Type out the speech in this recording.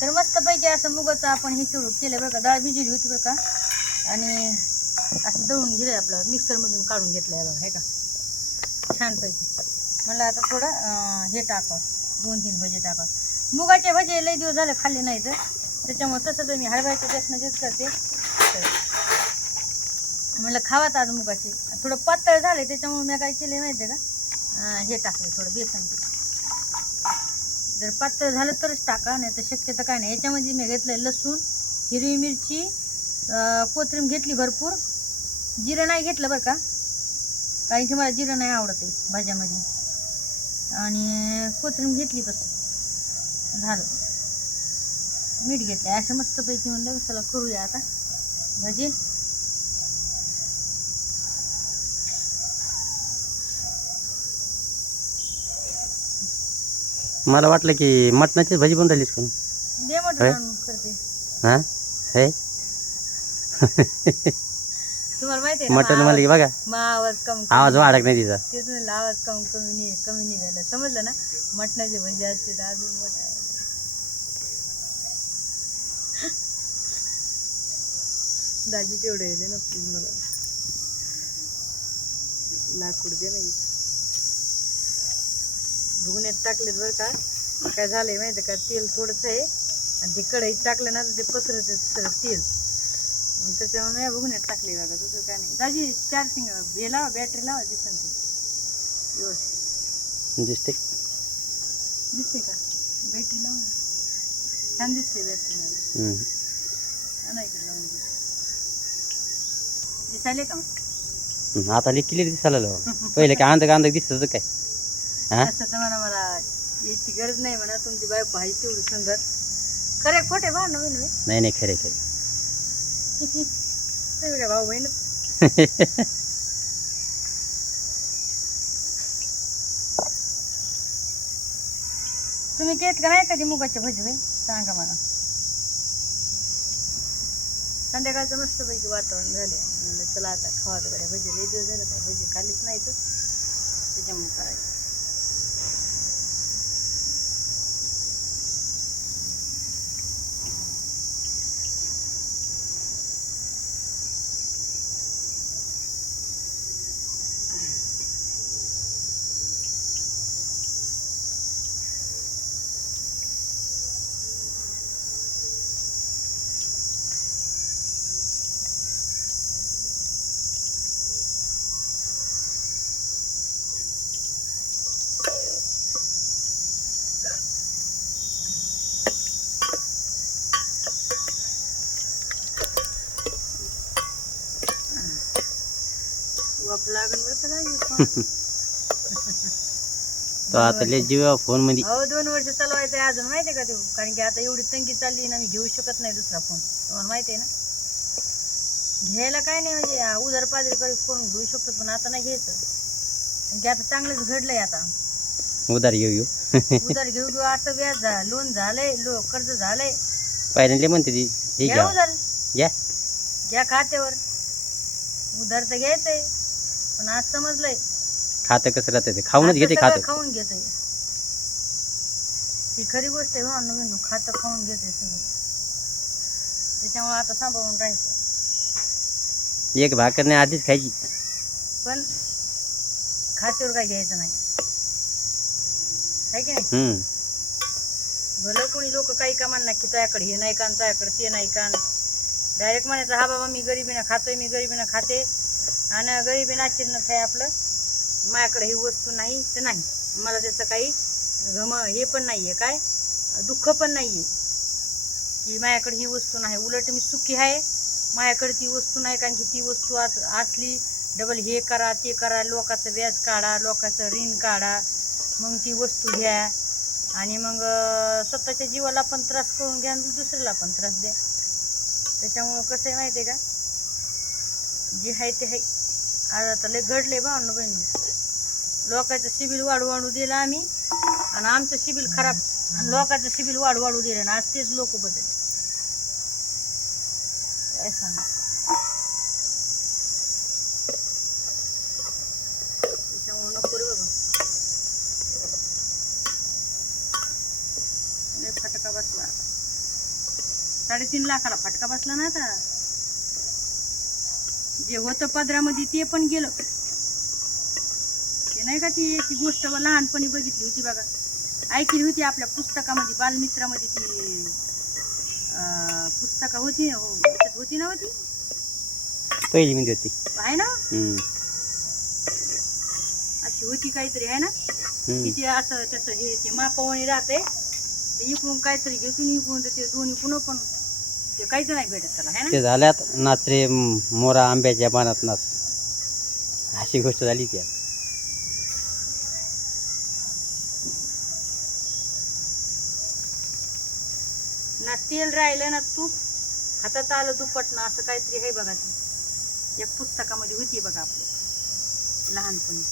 तर मस्त पैकी असं मुगाचं आपण हे केलं केलं बरं का. डाळ भिजली होती बरं का. आणि असं दळून दिलं आपलं मिक्सरमधून काढून घेतलं आहे बघा हे का. छानपैकी मला आता थोडं हे टाकावं दोन तीन भजे टाकावं मुगाचे भजे लई दिवस झाले खाल्ले नाही तर त्याच्यामुळे तसं तर मी हरभऱ्याच्या चटणीचेच करते. म्हटलं खावात आज मुगाचे. थोडं पातळ झाले त्याच्यामुळे मी काय केले माहिती आहे का हे टाकले थोडं बेसन पीठ जर पातळ झालं तरच टाका नाही तर शक्यता काय नाही. याच्यामध्ये मी घेतलं लसूण हिरवी मिरची अं, कोथिंबीर घेतली भरपूर. जिरं नाही घेतलं बरं का? कारण की मला जिरं नाही आवडत आहे भाज्यामध्ये. आणि कोथिंबीर घेतली बस. झालं. मीठ घेतलं असं मस्तपैकी म्हणलं चला करूया आता. भजी. मला वाटलं की मटणाची भाजी पण राहिलीस कोण दे मटण होय? आणून करते. हां? हे तुम्हाला माहिती आहे ना मटण मग म्हणलं की बघा आवाज- कम आवाज वाढक नाही तिचा. तेच म्हणलं आवाज कमी कमी नि कमी निघायला समजलं ना? मटणाची भजी असते तर अजून मोठा. दाजी तेवढे येते ना प्लीज मला. लाकूड दे ना भुगण्यात टाकलेत बरं का. काय झालंय माहिती का? तेल थोडंच आहे. आणि ते कढईत टाकलं ना तर ते पसरत सगळं तेल. मग त्याच्यामुळे मी भुगण्यात टाकले बघा दुसरं काय नाही. दाजी चार्जिंग हे लावा बॅटरी लावा दिसन ते. व्यवस्थित. दिसते दिसते का? बॅटरी लावा. छान दिसते बॅटरी हम्म. आणा इकडे लावून दिसायले का आता क्लिअर दिसायला. पहिले काय अंधक अंधक दिसत काय? असं म्हणा मला याची गरज नाही म्हणा तुमची बायको पाहिजे तेवढी सुंदर. खरे खोटे नवीन नवीन नाही नाही खरे खरे तुम्ही काय भाऊ बहीण? तुम्ही केत का नाही कधी मुगाचे भजी होय सांगा मला. संध्याकाळचं मस्तपैकी वातावरण झाले चला आता खावा तर गड्या भजी लई दिवस झालं काय भजी खाल्लीच नाही तर त्याच्यामुळे करायचं तो आता लय जीवा फोनमध्ये अहो दोन वर्ष चालवायचं आहे अजून माहिती आहे का ते? कारण की आता एवढी तंगी चालली ना मी घेऊ शकत नाही दुसरा फोन. तुम्हाला माहिती आहे ना? घ्यायला काय नाही म्हणजे आ, उधार पाजरी करी करून घेऊ शकतो पण आता नाही घ्यायचं. कारण की आता चांगलंच घडलंय आता. उधार येऊ येऊ उधार घेऊ घेऊ असं व्याज लोन झालंय लो कर्ज झालंय. पहिल्यांदा म्हणते ती हे घ्या घ्या. उधार. घ्या. घ्या खात्यावर. उधार तर घ्यायचंय. पण आज समजलंय. खातं कसं राहतं ते? खाऊनच आता घेते सगळं खातं. खाऊन घेते. ही खरी गोष्ट आहे हो नवीन खातं खाऊन घेते सगळं. त्याच्यामुळे आता सांभाळून राहायचं. एक भाकर नाही आधीच खायची. पण खात्यावर काय घ्यायचं नाही. आहे की नाही? हम्म. भलं कोणी लोक काही कामान की तुझ्याकडे हे नाही कान तुझ्याकडे ते नाही कान डायरेक्ट म्हणायचं हा बाबा मी गरिबीनं खातोय मी गरिबीनं खाते. आणि गरिबी नाचिरणं आहे आपलं? माझ्याकडे ही वस्तू नाही तर नाही. मला त्याचं काही घम हे पण नाही आहे काय? दुःख पण नाही आहे की माझ्याकडे ही वस्तू नाही. उलट मी सुखी आहे. माझ्याकडे ती वस्तू नाही कारण की ती वस्तू अस असली डबल हे करा ते करा लोकाचं व्याज काढा लोकाचं ऋण काढा. मग ती वस्तू घ्या. आणि मग स्वतःच्या जीवाला पण त्रास करून घ्या आणि दुसऱ्याला पण त्रास द्या. त्याच्यामुळं कसं आहे माहिती आहे का? जे आहे ते आहे. आज आता लय घडले भावनं बहिण लोकांचं सिबिल वाढू वाढू दिलं आम्ही. आणि आमचं सिबिल खराब. आणि लोकांचं सिबिल वाढू वाढू दिलं आणि आज तेच लोक बदल काय सांग? नको रे बाबा. लय फटका बसला. साडेतीन लाखाला फटका बसला ना आता. जे होतं पदरामध्ये ते पण गेलं. ते नाही का ती ती गोष्ट लहानपणी बघितली होती बघा. ऐकली होती आपल्या पुस्तकामध्ये बालमित्रामध्ये ती पुस्तकं होती हो होती ना होती पहिली म्हणजे होती. आहे ना. अशी होती काहीतरी आहे ना. किती असं त्याचं हे ते मापावणी राहते. ते इकडून काहीतरी घेतून इकडून तर ते दोन्ही पुन्हा पण ते काहीच नाही भेटत त्याला है ना? ते झाल्यात नाच रे म, मोरा आंब्याच्या पानात नाच. अशी गोष्ट झाली ती. आता. ना तेल राहिलं ना तूप हातात आलं दुपट ना असं काहीतरी आहे बघा ती. एक पुस्तकामध्ये होती बघा आपल्या लहानपणी.